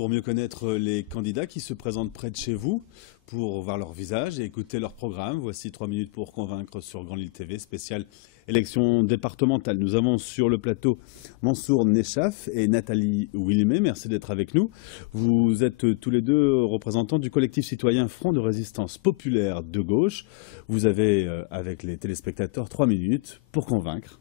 pour mieux connaître les candidats qui se présentent près de chez vous, pour voir leur visage et écouter leur programme. Voici 3 minutes pour convaincre sur Grand Lille TV, spéciale élection départementale. Nous avons sur le plateau Mansour Nechaf et Nathalie Wilmé. Merci d'être avec nous. Vous êtes tous les deux représentants du collectif citoyen Front de résistance populaire de gauche. Vous avez, avec les téléspectateurs, 3 minutes pour convaincre.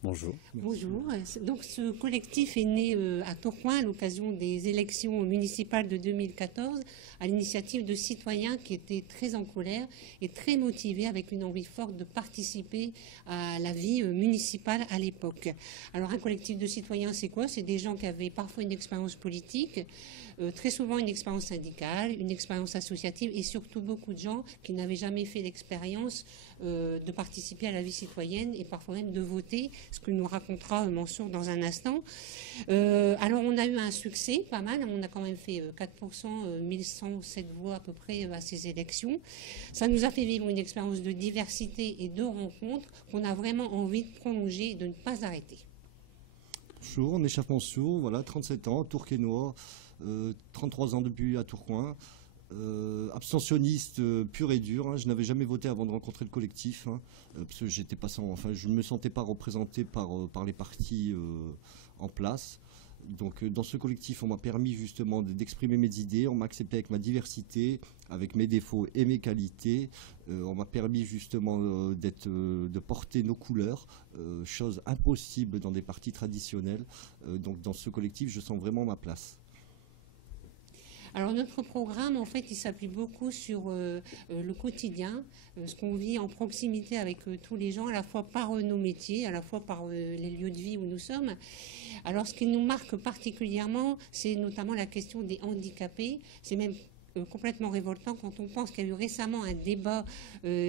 Bonjour. Bonjour. Donc, ce collectif est né à Tourcoing à l'occasion des élections municipales de 2014 à l'initiative de citoyens qui étaient très en colère et très motivés avec une envie forte de participer à la vie municipale à l'époque. Alors, un collectif de citoyens, c'est quoi? C'est des gens qui avaient parfois une expérience politique, très souvent une expérience syndicale, une expérience associative et surtout beaucoup de gens qui n'avaient jamais fait l'expérience de participer à la vie citoyenne et parfois même de voter, ce que nous racontera Mansour dans un instant. Alors on a eu un succès pas mal, on a quand même fait 4%, 1107 voix à peu près à ces élections. Ça nous a fait vivre une expérience de diversité et de rencontres qu'on a vraiment envie de prolonger et de ne pas arrêter. Bonjour, on est Nechaf Mansour, voilà, 37 ans, tourquenois, 33 ans depuis à Tourcoing. Abstentionniste pur et dur, hein. Je n'avais jamais voté avant de rencontrer le collectif, hein, parce que j'étais pas je ne me sentais pas représenté par les partis en place. Donc dans ce collectif, on m'a permis justement d'exprimer mes idées, on m'a accepté avec ma diversité, avec mes défauts et mes qualités. On m'a permis justement de porter nos couleurs, chose impossible dans des partis traditionnels. Donc dans ce collectif, je sens vraiment ma place. Alors notre programme, en fait, il s'appuie beaucoup sur le quotidien, ce qu'on vit en proximité avec tous les gens, à la fois par nos métiers, à la fois par les lieux de vie où nous sommes. Alors ce qui nous marque particulièrement, c'est notamment la question des handicapés. C'est même complètement révoltant quand on pense qu'il y a eu récemment un débat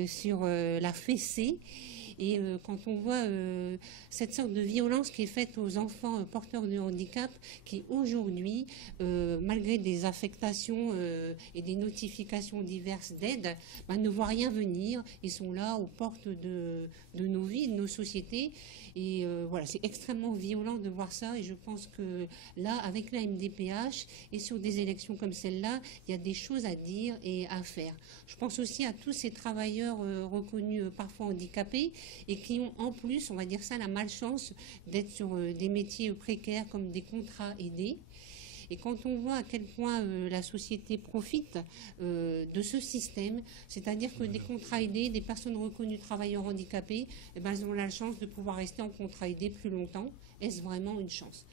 sur la fessée. Et quand on voit cette sorte de violence qui est faite aux enfants porteurs de handicap, qui aujourd'hui, malgré des affectations et des notifications diverses d'aide, ne voient rien venir. Ils sont là aux portes de nos vies, de nos sociétés. Et voilà, c'est extrêmement violent de voir ça. Et je pense que là, avec la MDPH et sur des élections comme celle-là, il y a des choses à dire et à faire. Je pense aussi à tous ces travailleurs reconnus parfois handicapés et qui ont en plus, on va dire ça, la malchance d'être sur des métiers précaires comme des contrats aidés. Et quand on voit à quel point la société profite de ce système, c'est-à-dire que des contrats aidés, des personnes reconnues travailleurs handicapés, elles ont la chance de pouvoir rester en contrat aidé plus longtemps. Est-ce vraiment une chance ?